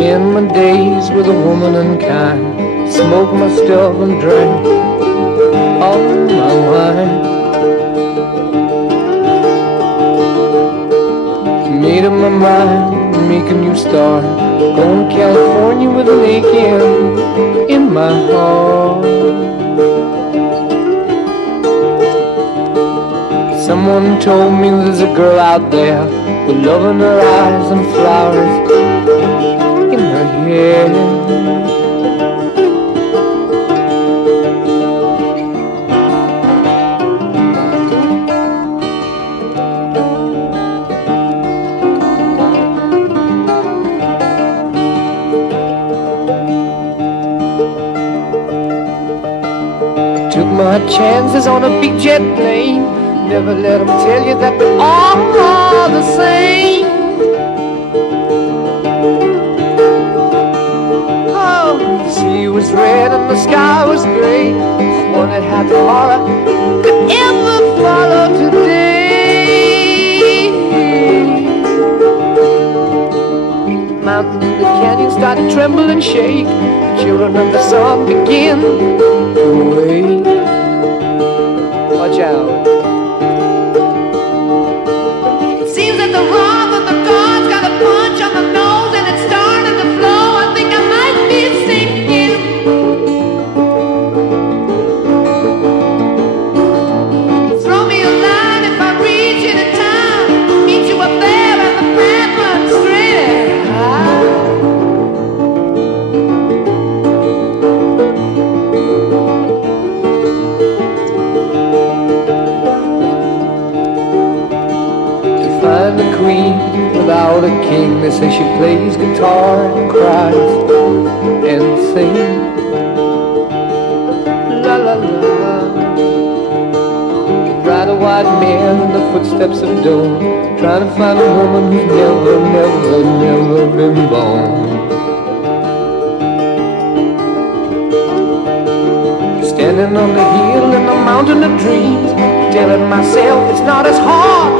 Spend my days with a woman unkind, smoke my stuff and drink all my wine. Made up my mind, make a new start, going to California with an aching in my heart. Someone told me there's a girl out there with love in her eyes and flowers in her hair. Took my chances on a big jet plane. Never let them tell you that we're all the same. Oh, the sea was red and the sky was gray. I wondered how tomorrow could ever follow today. Mountains and the canyons started to tremble and shake. The children of the sun begin to wake. Watch out. The queen without a king. They say she plays guitar and cries and sings. La la la. Ride a white mare in the footsteps of dawn, trying to find a woman who's never, never, never been born. Standing on the hill in the mountain of dreams, telling myself it's not as hard